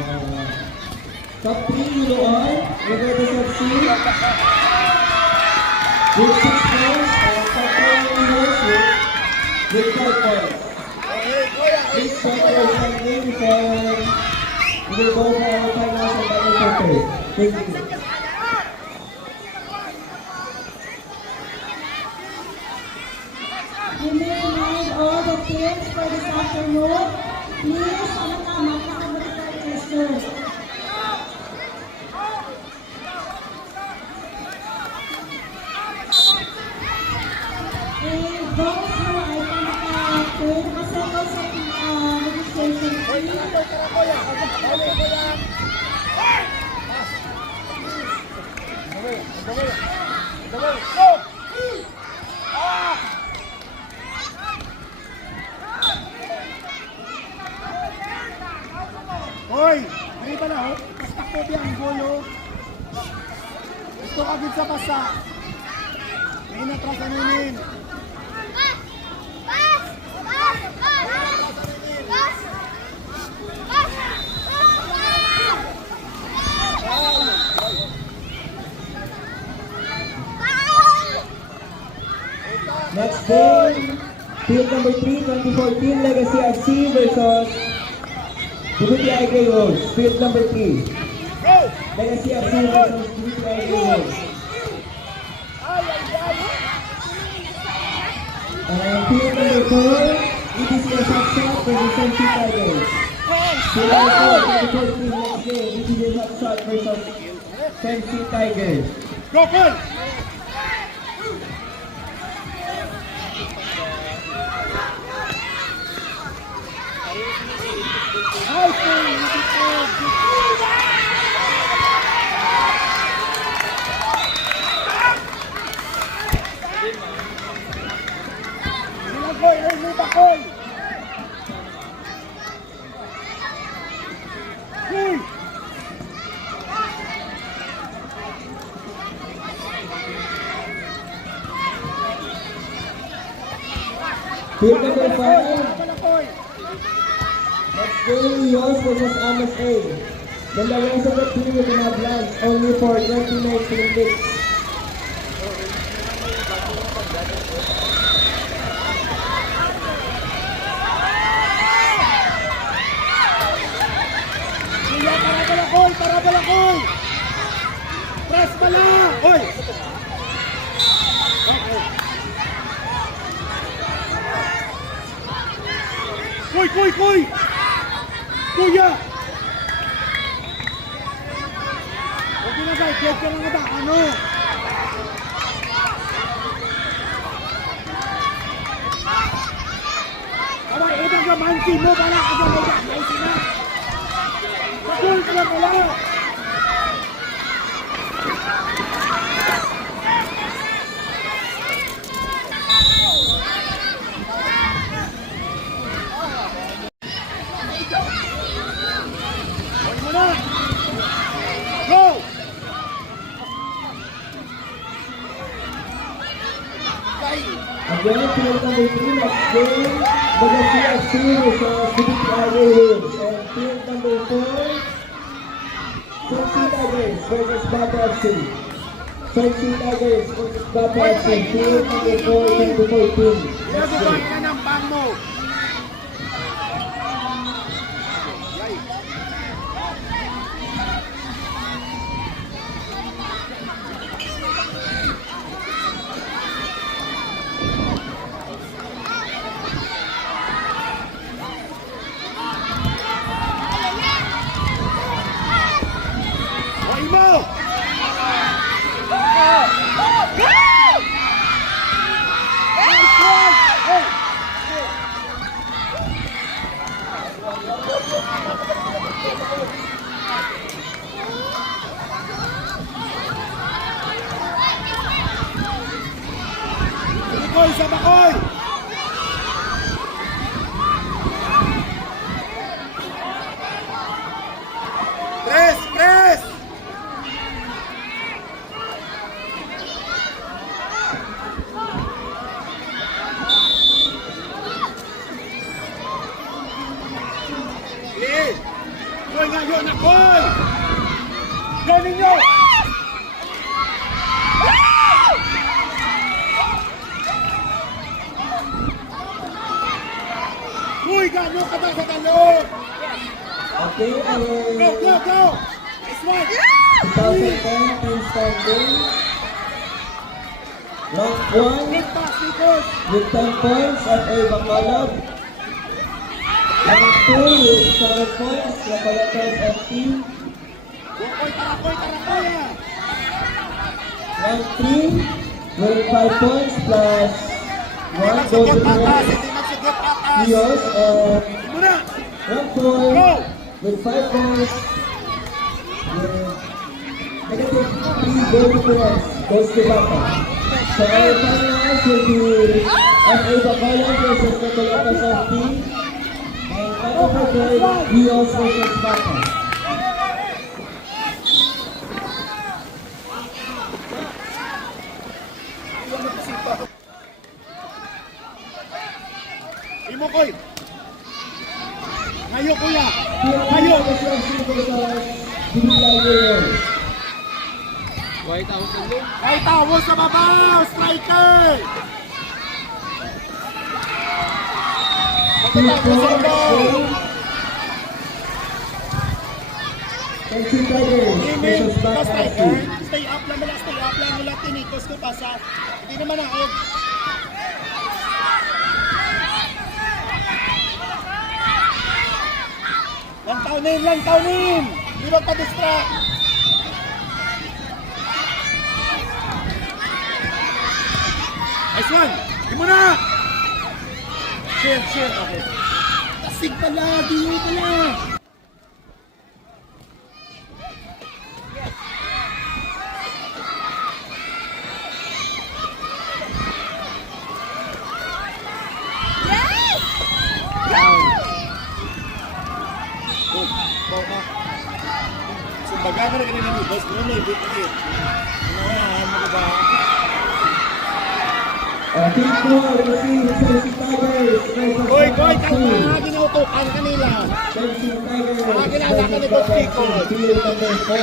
Top 3, Yuloan, Roberto FC, with 6 points, and top 4 Eagles with 5 points. Please separate something before we will go for our finals and final quarter. Thank you. We may remind all the teams for this afternoon, please, makakabuti question. And those who ay nakasettle sa registration fee, Hoy! May pala ho? Basta ko biyang gulo. Gusto agad sa basa. May natras na ninin. Next game, field number 3, 2014 Legacy FC versus DBTI Grey Wolves. Field number 3, Legacy FC versus DBTI Grey Wolves. And field number 4, ETCS Hotshot versus MC Tigers. Field number 4, 2014 next game, ETCS Hotshot versus MC Tigers. Go, Phil! Field number 5, next game, Yos versus Amos A. The rest of the team will have lunch only for 29 minutes. Para balakol! Press pala! Hoy! Okay. Kuy! Kuya! Okay na guys, get ka lang ba? Ano? Abay, utang ka mansi mo para ka sa mga mansi na! Sakul ka lang pala! Go! Again, field number 3, next game, Legacy FC versus DBTI Grey Wolves. And field number 4, Chelsea Tigers versus Bata FC. Chelsea Tigers versus Bata FC. Field number 4, 2014. Next Nagawa game. ka ng bang mo! Hoy mo! Bakoy sa bakoy! Press! Go! Koy nga yun, Koy! Galing nyo! Uy, gano'n ka ba sa talong? Okay, Go! Nice one! 2010 team standing. Round 1 Good pass, Nichols! with 10 points at A. Bacolod. Round 2 with 7 points, Bacolod FT. Koy, tara, ah! Round 3 with 5 points plus 1 goal difference, Hindi magsugot patas! Rios. And Muna! round Go! 4 with 5 points with negative 3 goal difference goes to Bata. So our finals will be FA Bacolod versus Bacolod FT. And final third, Rios versus Bata. Imo, Koy! Ngayo, kuya! Ngayon! Ay, tawo sa babaw! Striker! Pagkatapos sa babaw! Team Tigers Amen! versus Bata Striker! FC. Stay up lang mula tinikos ko pa sa... Hindi naman ako. Lang taunin! Hindi magpa-distract! Nice one! Hindi mo na! Share, okay. Tasig pala! Diyo pala! Baga ka na kanina ni Boss, ano may bit ulit? Ano mo ba? Team 4 versus Chelsea Tigers versus Koy, Bata kang FC. mga ginutukan kanila. Chelsea Tigers Kilala ka ni versus Coach Bata Pico. FC. Field number 4.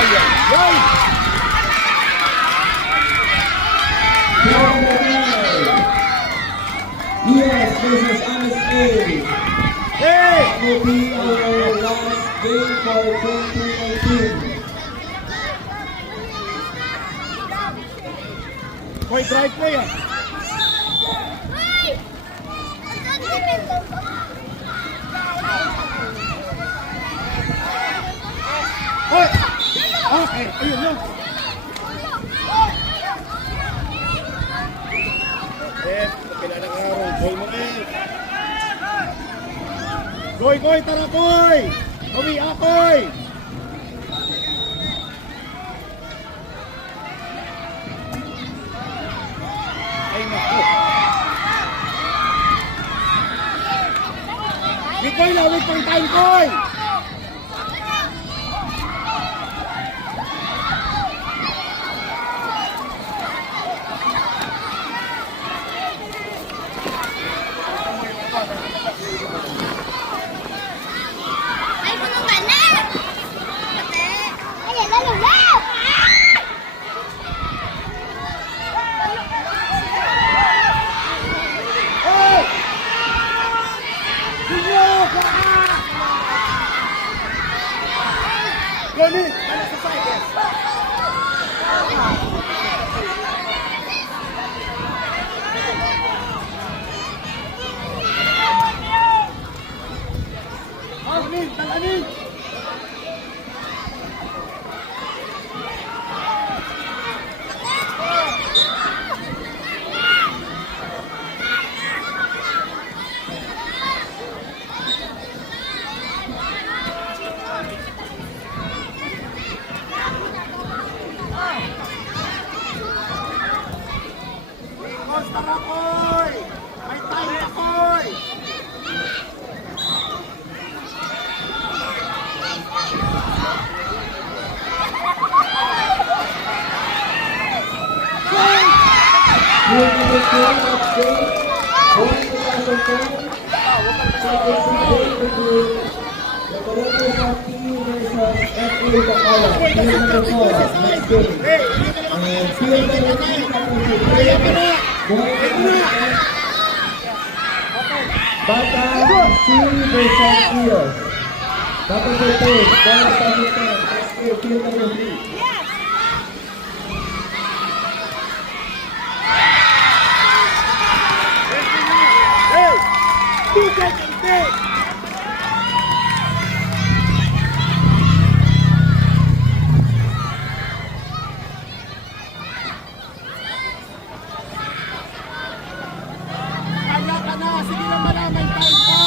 Ayan. Yoy! Field number 5. US versus MSA. Hey! That will be our last game for 2019. Koy, drive play ah. Hoy! Okay, ayun yun. Kilala ka ron. Koy mo Koy, tara Koy! Koy, Koy! Ay, naku. Di Koy, lawit pang time, Koy! Ay, bumaba na! Ate! Ay, lalo! Hey! Sinyo! Gani! Ano sa side? Talanin! Costa na, Koy! May time na, Koy! Field number 4 next game. 2010. Second Sunday between Will Bacala, field number 4, next game. And field number 3, championship game. Bata C versus Eos. Bata C first, ball at Bata next game, field number 3. Kaya ka na, sige lang malaman tayo pa.